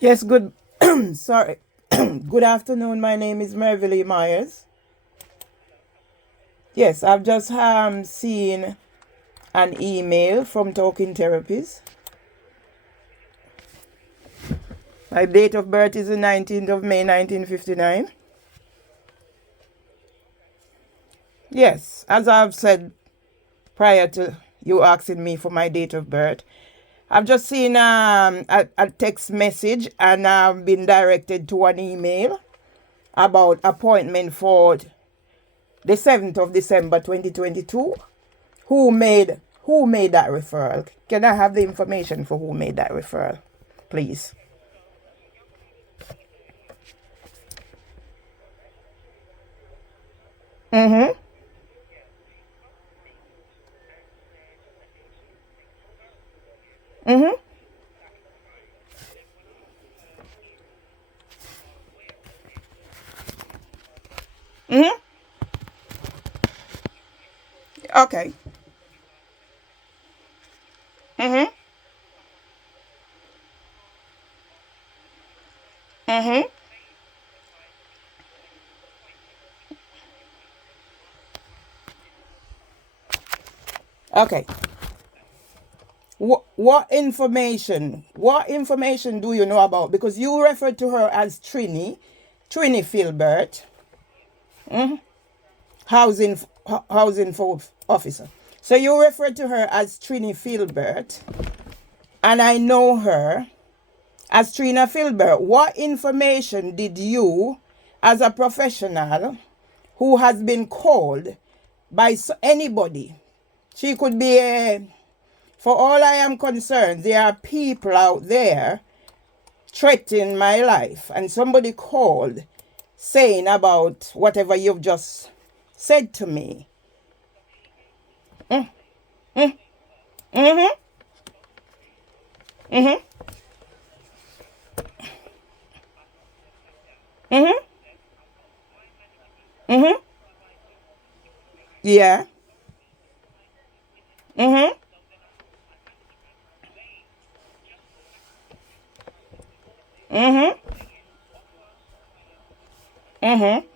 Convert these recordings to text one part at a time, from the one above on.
Yes, good. Sorry. Good afternoon. My name is Merville Myers. Yes, I've just seen an email from Talking Therapies. My date of birth is the 19th of May 1959. Yes, as I've said prior to you asking me for my date of birth, I've just seen a text message and I've been directed to an email about appointment for the 7th of December 2022. Who made that referral? Can I have the information for who made that referral, please? Mm-hmm. Mm-hmm. Mm-hmm. Okay. Mm-hmm. Mm-hmm. Okay. What information do you know about? Because you referred to her as Trini Filbert, housing housing for officer. So you referred to her as Trini Filbert, and I know her as Trina Filbert. What information did you, as a professional who has been called by anybody, she could be for all I am concerned, there are people out there threatening my life, and somebody called saying about whatever you've just said to me. Mm-hmm. Mm-hmm. Mm-hmm. Mm-hmm. Yeah. Mm-hmm. Mm-hmm. Mm-hmm.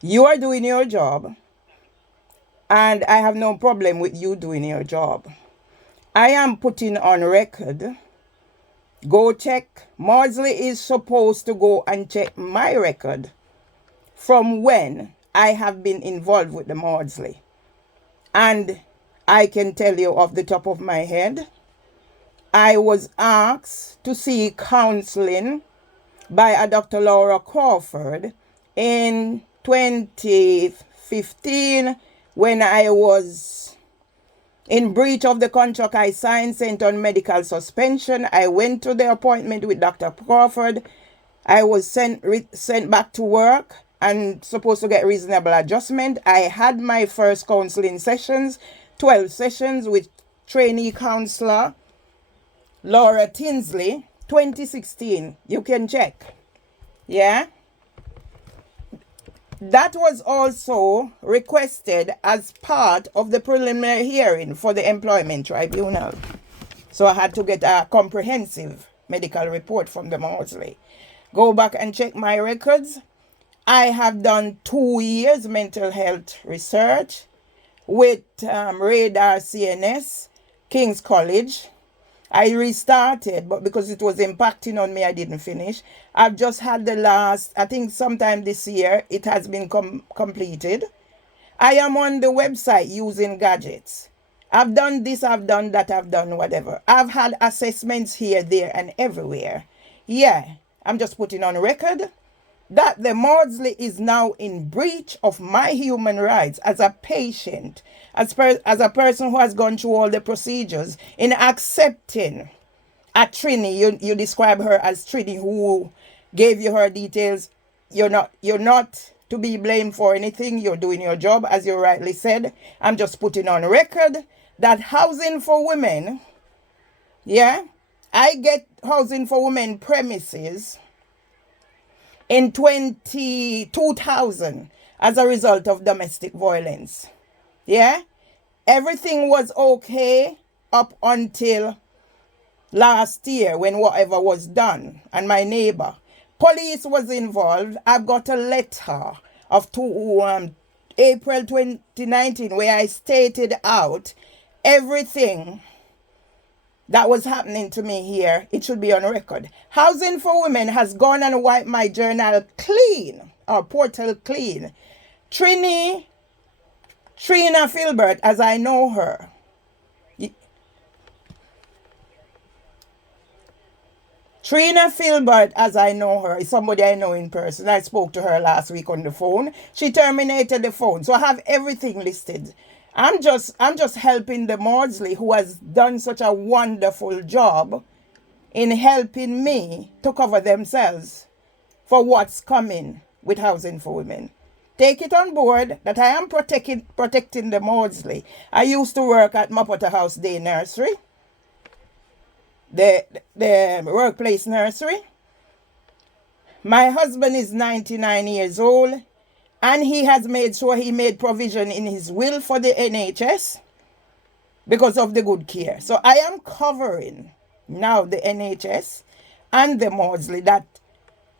You are doing your job, and I have no problem with you doing your job. I am putting on record. Go check. Maudsley is supposed to go and check my record from when I have been involved with the Maudsley. And I can tell you off the top of my head, I was asked to see counseling by a Dr. Laura Crawford in 2015 when I was in breach of the contract I signed, sent on medical suspension. I went to the appointment with Dr. Crawford. I was sent back to work and supposed to get reasonable adjustment. I had my first counseling sessions, 12 sessions with trainee counselor Laura Tinsley, 2016. You can check. Yeah. That was also requested as part of the preliminary hearing for the employment tribunal. So I had to get a comprehensive medical report from the Maudsley. Go back and check my records. I have done 2 years mental health research with Radar CNS, King's College. I restarted, but because it was impacting on me, I didn't finish. I've just had the last, I think sometime this year, it has been completed. I am on the website using gadgets. I've done this, I've done that, I've done whatever. I've had assessments here, there, and everywhere. Yeah, I'm just putting on record that the Maudsley is now in breach of my human rights as a patient, as a person who has gone through all the procedures, in accepting a Trini. You describe her as Trini, who gave you her details. You're not to be blamed for anything. You're doing your job, as you rightly said. I'm just putting on record that housing for women, yeah, I get housing for women premises in 2000 as a result of domestic violence. Yeah? Everything was okay up until last year when whatever was done, and my neighbor. Police was involved. I've got a letter of April 2019 where I stated out everything that was happening to me here. It should be on record. Housing for Women has gone and wiped my journal clean, or portal clean. Trina Filbert, as I know her. Trina Filbert, as I know her, is somebody I know in person. I spoke to her last week on the phone. She terminated the phone. So I have everything listed. I'm just helping the Maudsley, who has done such a wonderful job in helping me to cover themselves for what's coming with Housing for Women. Take it on board that I am protecting the Maudsley. I used to work at Mapota House Day Nursery, the workplace nursery. My husband is 99 years old, and he has made sure he made provision in his will for the NHS because of the good care. So I am covering now the NHS and the Maudsley that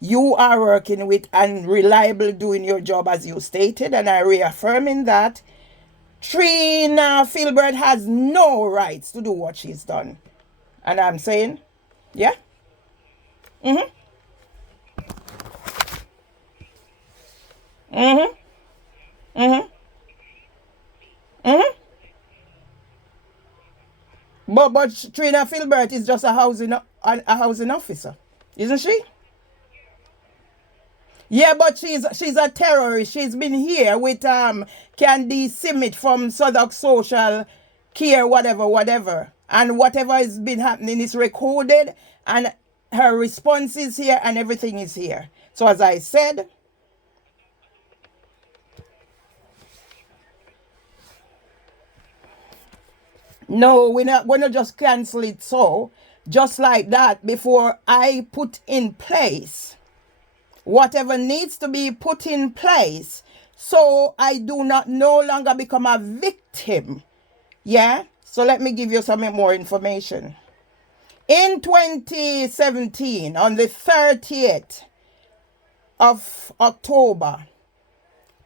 you are working with and reliably doing your job as you stated, and I reaffirming that Trina Filbert has no rights to do what she's done. And I'm saying, yeah? Mm-hmm. Mm-hmm. Mm-hmm. Mm-hmm. But Trina Filbert is just a housing officer, isn't she? Yeah, but she's a terrorist. She's been here with Candy Simit from Southwark Social Care, whatever. And whatever has been happening is recorded, and her response is here, and everything is here. So as I said, no, we're not going to just cancel it so, just like that, before I put in place whatever needs to be put in place so I do not no longer become a victim. Yeah? So let me give you some more information. In 2017, on the 30th of October,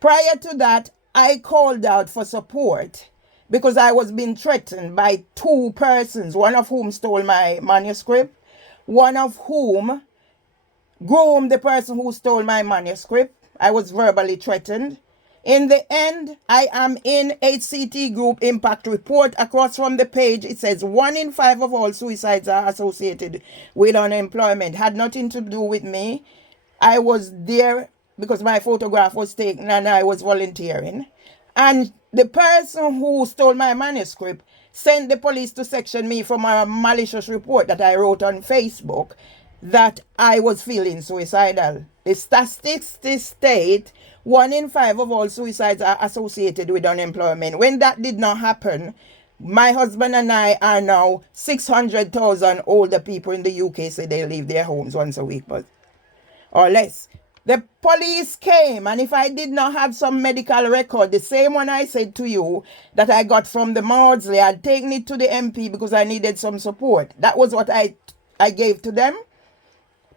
prior to that, I called out for support because I was being threatened by two persons, one of whom stole my manuscript, one of whom groomed the person who stole my manuscript. I was verbally threatened. In the end, I am in HCT Group Impact Report. Across from the page, it says 1 in 5 of all suicides are associated with unemployment. Had nothing to do with me. I was there because my photograph was taken and I was volunteering. And the person who stole my manuscript sent the police to section me from a malicious report that I wrote on Facebook that I was feeling suicidal. The statistics state 1 in 5 of all suicides are associated with unemployment. When that did not happen, my husband and I are now 600,000 older people in the UK say they leave their homes once a week, but or less. The police came, and if I did not have some medical record, the same one I said to you that I got from the Maudsley, I'd taken it to the MP because I needed some support. That was what I gave to them.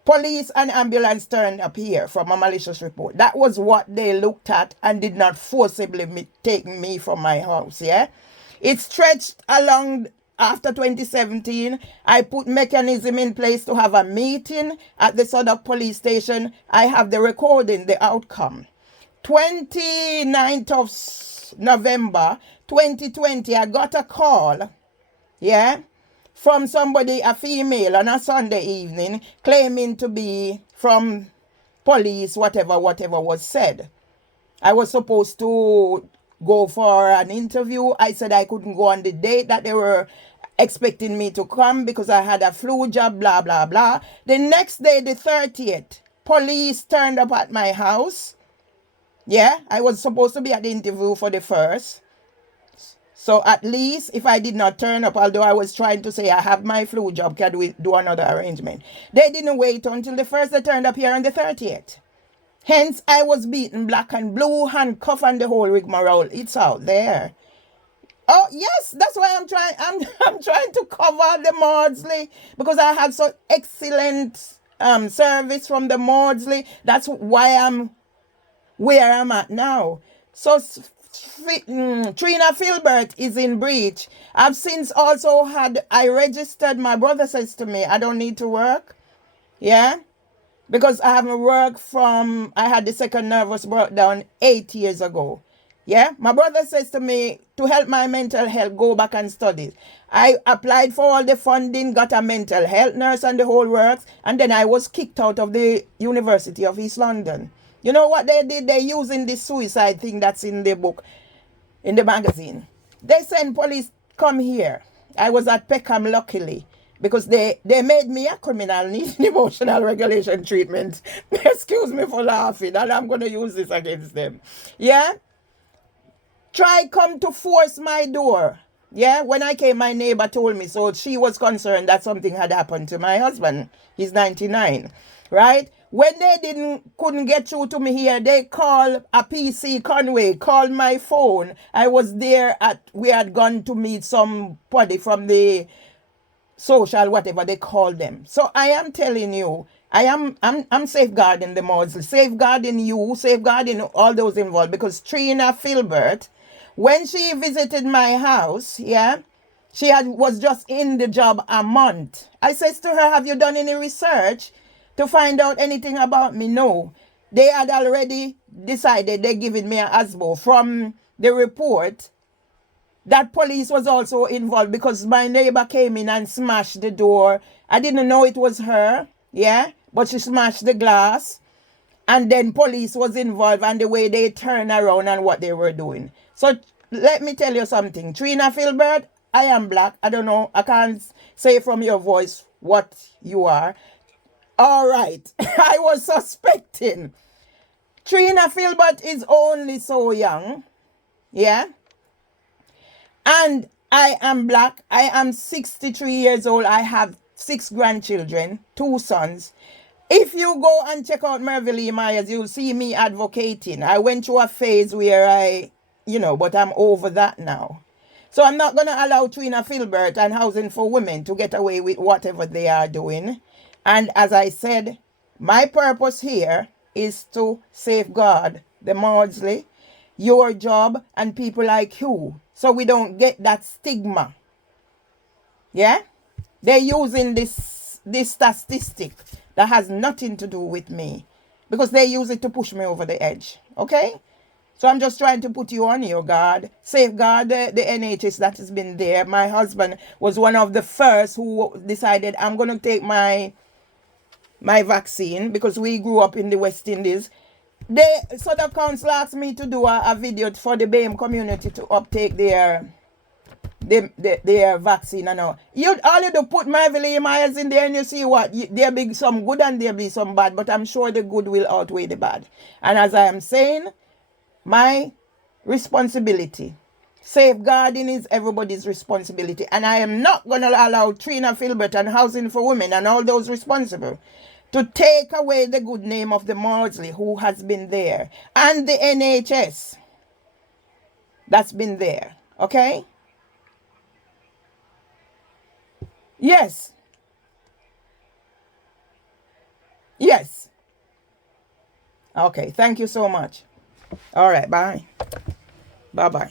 Police and ambulance turned up here from a malicious report. That was what they looked at and did not forcibly take me from my house, yeah? It stretched along after 2017. I put mechanism in place to have a meeting at the Southwark police station. I have the recording, the outcome. 29th of November 2020, I got a call, yeah, from somebody, a female, on a Sunday evening, claiming to be from police, whatever was said. I was supposed to go for an interview. I said I couldn't go on the date that they were expecting me to come because I had a flu jab, blah, blah, blah. The next day, the 30th, police turned up at my house. Yeah, I was supposed to be at the interview for the first. So at least if I did not turn up, although I was trying to say I have my flu job, can we do another arrangement? They didn't wait until the first. They turned up here on the 30th. Hence, I was beaten black and blue, handcuffed, and the whole rigmarole. It's out there. Oh yes, that's why I'm trying. I'm trying to cover the Maudsley because I had so excellent service from the Maudsley. That's why I'm where I'm at now. So Trina Filbert is in breach. I've since also had I registered. My brother says to me, I don't need to work. Yeah, because I haven't worked from I had the second nervous breakdown 8 years ago. Yeah, my brother says to me to help my mental health, go back and study. I applied for all the funding, got a mental health nurse and the whole works, and then I was kicked out of the University of East London. You know what they did? They using this suicide thing that's in the book, in the magazine. They sent police come here. I was at Peckham luckily because they made me a criminal needing emotional regulation treatment. Excuse me for laughing, and I'm going to use this against them. Yeah? Try come to force my door. Yeah, when I came, my neighbor told me, so she was concerned that something had happened to my husband. He's 99, right? When they couldn't get through to me here, they called a PC Conway, called my phone. I was there we had gone to meet somebody from the social, whatever they call them. So I am telling you, I'm safeguarding the Maudsley, safeguarding you, safeguarding all those involved, because Trina Filbert, when she visited my house, yeah, was just in the job a month. I says to her, have you done any research to find out anything about me? No. They had already decided they're giving me a ASBO. From the report, that police was also involved because my neighbor came in and smashed the door. I didn't know it was her, yeah, but she smashed the glass. And then police was involved and the way they turned around and what they were doing. So let me tell you something. Trina Filbert, I am black. I don't know. I can't say from your voice what you are. All right. I was suspecting. Trina Filbert is only so young. Yeah. And I am black. I am 63 years old. I have 6 grandchildren, 2 sons. If you go and check out Mervyn Lee Myers, you'll see me advocating. I went through a phase where but I'm over that now. So I'm not going to allow Trina Filbert and Housing for Women to get away with whatever they are doing. And as I said, my purpose here is to safeguard the Maudsley, your job, and people like you, so we don't get that stigma. Yeah? They're using this statistic that has nothing to do with me because they use it to push me over the edge. Okay? So I'm just trying to put you on your guard. Safeguard the NHS that has been there. My husband was one of the first who decided I'm going to take my vaccine because we grew up in the West Indies. So the council asked me to do a video for the BAME community to uptake their vaccine and all. All you do put Mervyn Lee Myers in there and you see what there be some good and there be some bad, but I'm sure the good will outweigh the bad. And as I am saying, my responsibility, safeguarding is everybody's responsibility, and I am not going to allow Trina Filbert and Housing for Women and all those responsible to take away the good name of the Maudsley who has been there and the NHS that's been there. Okay? Yes. Yes. Okay. Thank you so much. All right. Bye. Bye-bye.